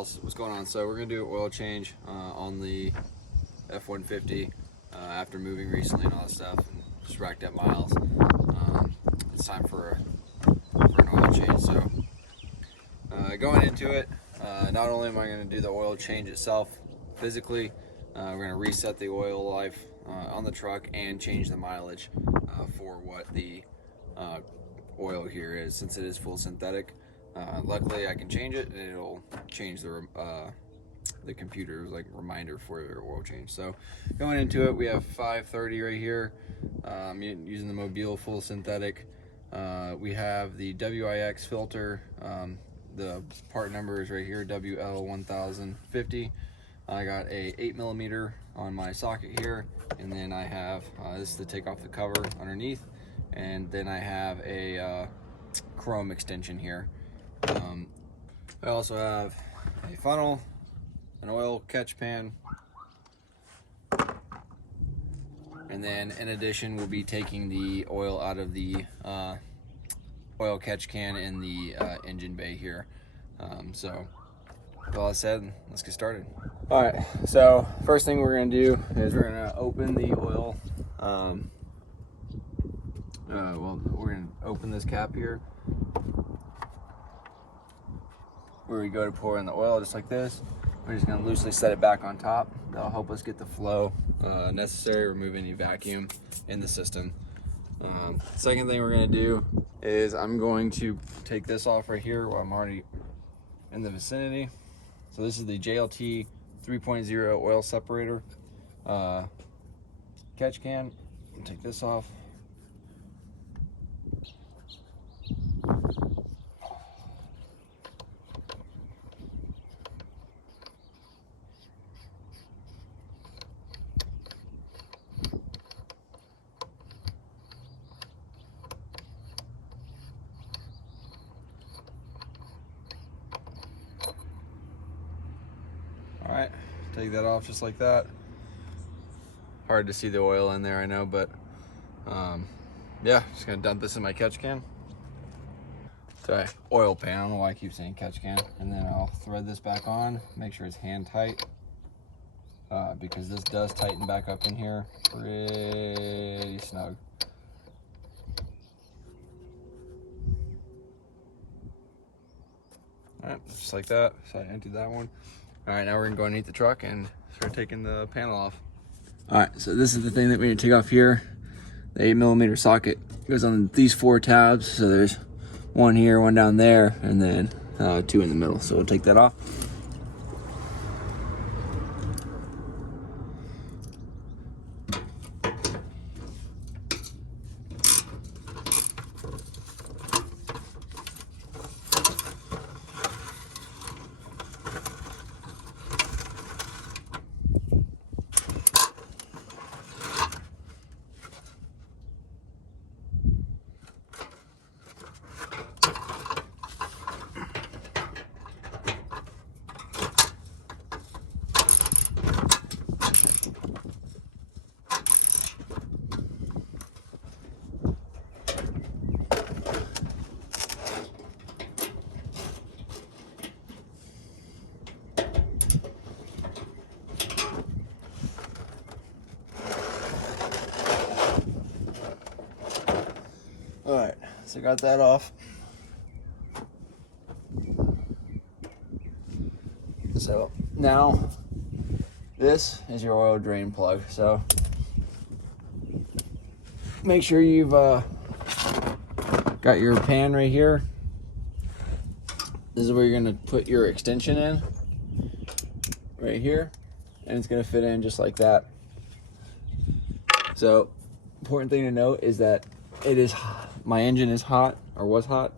pals, what's going on? So we're gonna do an oil change on the F-150 after moving recently and all that stuff, and just racked up miles. It's time for an oil change. So going into it, not only am I gonna do the oil change itself physically, we're gonna reset the oil life on the truck and change the mileage for what the oil here is, since it is full synthetic. Luckily I can change it and it'll change the computer's like reminder for your oil change. So going into it, we have 530 right here, using the Mobile full synthetic. We have the WIX filter, the part number is right here, WL1050. I got a 8mm on my socket here, and then I have this is to take off the cover underneath, and then I have a chrome extension here. I also have a funnel, an oil catch pan, and then in addition we'll be taking the oil out of the oil catch can in the engine bay here. So with all that said, let's get started. All right, so first thing we're gonna do is we're gonna open the oil. Well, we're gonna open this cap here, where we go to pour in the oil, just like this. We're just gonna loosely set it back on top. That'll help us get the flow necessary, remove any vacuum in the system. Second thing we're gonna do is I'm going to take this off right here while I'm already in the vicinity. So this is the JLT 3.0 oil separator catch can. I'll take this off. All right, take that off just like that. Hard to see the oil in there, I know, but yeah, just gonna dump this in my catch can. Sorry, oil pan, I don't know why I keep saying catch can. And then I'll thread this back on, make sure it's hand tight, because this does tighten back up in here pretty snug. All right, just like that. So I emptied that one. All right, now we're gonna go underneath the truck and start taking the panel off. All right, so this is the thing that we're gonna take off here. The 8mm socket goes on these 4 tabs. So there's one here, one down there, and then 2 in the middle. So we'll take that off. All right, so got that off. So now this is your oil drain plug. So make sure you've got your pan right here. This is where you're gonna put your extension in, right here, and it's gonna fit in just like that. So important thing to note is that my engine is hot, or was hot,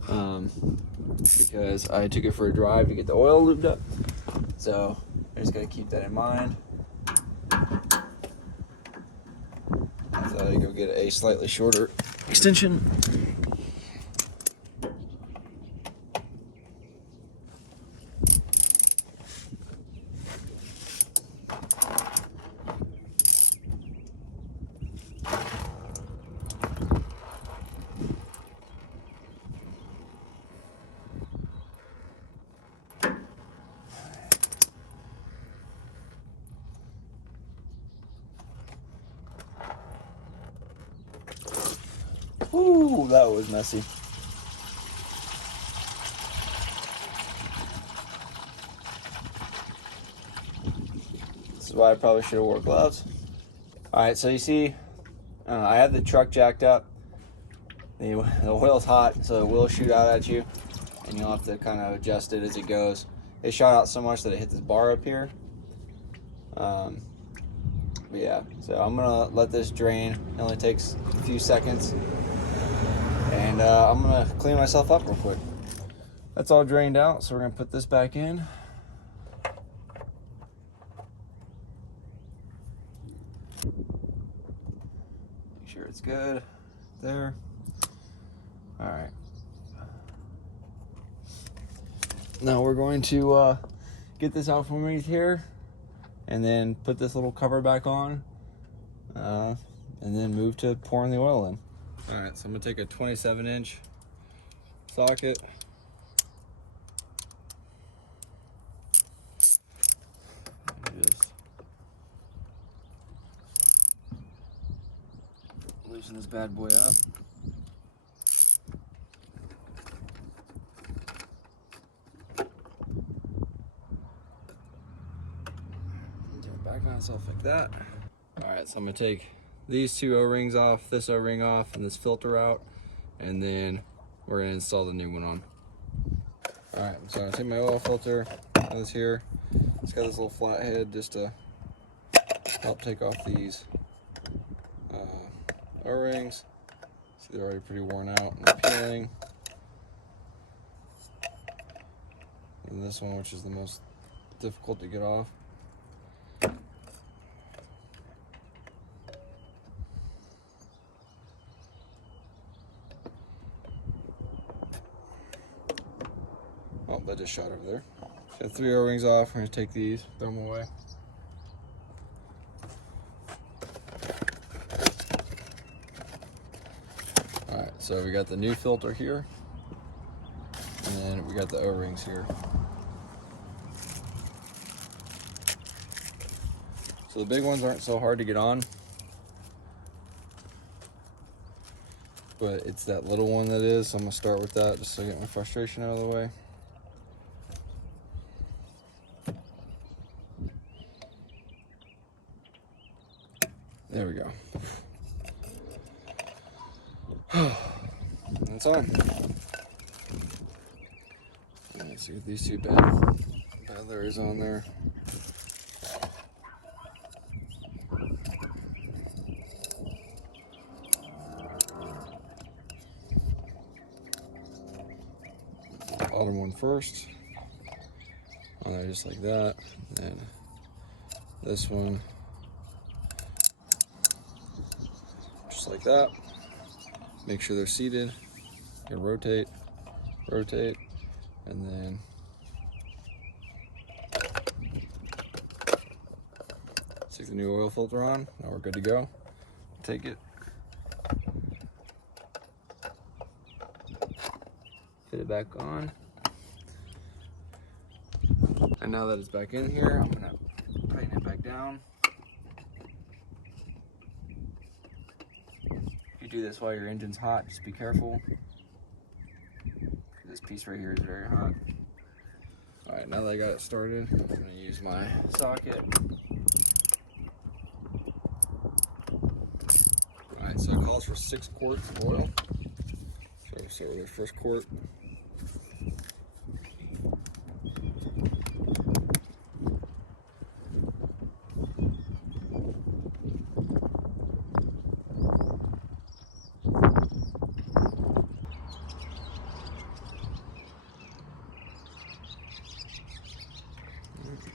because I took it for a drive to get the oil lubed up. So I just gotta keep that in mind. So I go get a slightly shorter extension. Ooh, that was messy. This is why I probably should have wore gloves. All right, so you see, I had the truck jacked up. The oil's hot, so it will shoot out at you, and you'll have to kind of adjust it as it goes. It shot out so much that it hit this bar up here. But yeah, so I'm gonna let this drain. It only takes a few seconds, and I'm gonna clean myself up real quick. That's all drained out, so we're gonna put this back in. Make sure it's good there. All right. Now we're going to get this out from underneath here, and then put this little cover back on, and then move to pouring the oil in. All right, so I'm gonna take a 27-inch socket. Just loosen this bad boy up. Back on itself like that. All right, so I'm gonna take these two O-rings off, this O-ring off, and this filter out, and then we're gonna install the new one on. All right, so I'm gonna take my oil filter, this here. It's got this little flat head just to help take off these O-rings. See, they're already pretty worn out and peeling. And this one, which is the most difficult to get off. Oh, that just shot over there. Got 3 O-rings off. We're gonna take these, throw them away. All right, so we got the new filter here, and then we got the O-rings here. So the big ones aren't so hard to get on, but it's that little one that is. So I'm gonna start with that just so I get my frustration out of the way. There we go. That's on. Let's see what these two bad letters on there. Bottom one first. On there just like that. And this one just like that. Make sure they're seated. You can rotate, and then stick the new oil filter on. Now we're good to go. Take it, fit it back on, and now that it's back in here, I'm gonna tighten it back down. Do this while your engine's hot, just be careful. This piece right here is very hot. All right, now that I got it started, I'm gonna use my socket. All right, so it calls for 6 quarts of oil. So we'll start with our first quart.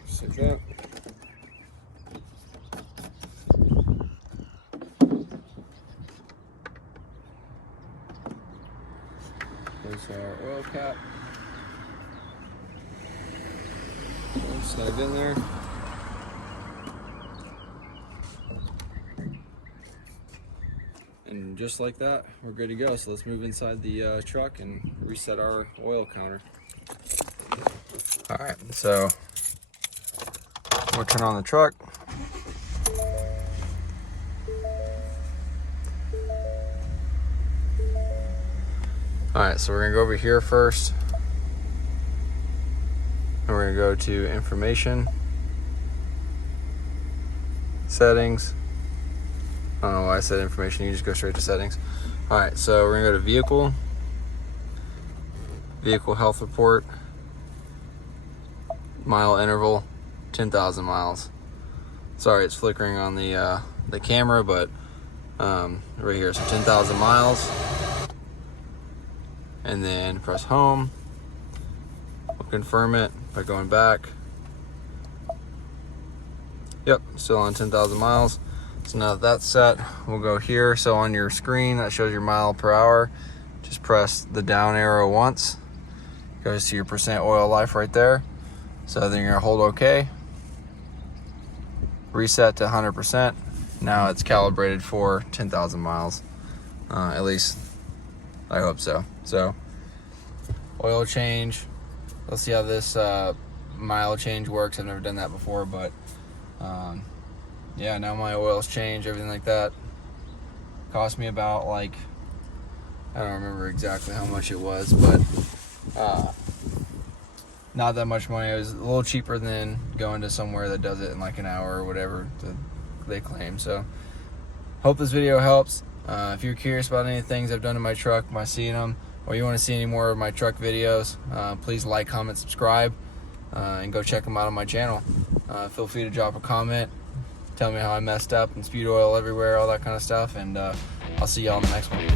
Just like that. Place our oil cap. Snug in there. And just like that, we're good to go. So let's move inside the truck and reset our oil counter. All right, so we'll turn on the truck. Alright, so we're gonna go over here first. And we're gonna go to information, settings. I don't know why I said information, you just go straight to settings. Alright, so we're gonna go to vehicle, vehicle health report, mile interval, 10,000 miles. Sorry, it's flickering on the camera, but right here, so 10,000 miles. And then press home. We'll confirm it by going back. Yep, still on 10,000 miles. So now that that's set, we'll go here. So on your screen that shows your mile per hour, just press the down arrow once. Goes to your percent oil life right there. So then you're gonna hold OK. Reset to 100%. Now it's calibrated for 10,000 miles. At least I hope so. So oil change. Let's see how this mile change works. I've never done that before, but yeah, now my oil's changed, everything like that. Cost me about, like, I don't remember exactly how much it was, but not that much money. It was a little cheaper than going to somewhere that does it in like an hour or whatever they claim. So hope this video helps. If you're curious about any things I've done to my truck by seeing them, or you want to see any more of my truck videos, please like, comment, subscribe, and go check them out on my channel. Feel free to drop a comment, tell me how I messed up and spewed oil everywhere, all that kind of stuff, and I'll see y'all in the next one.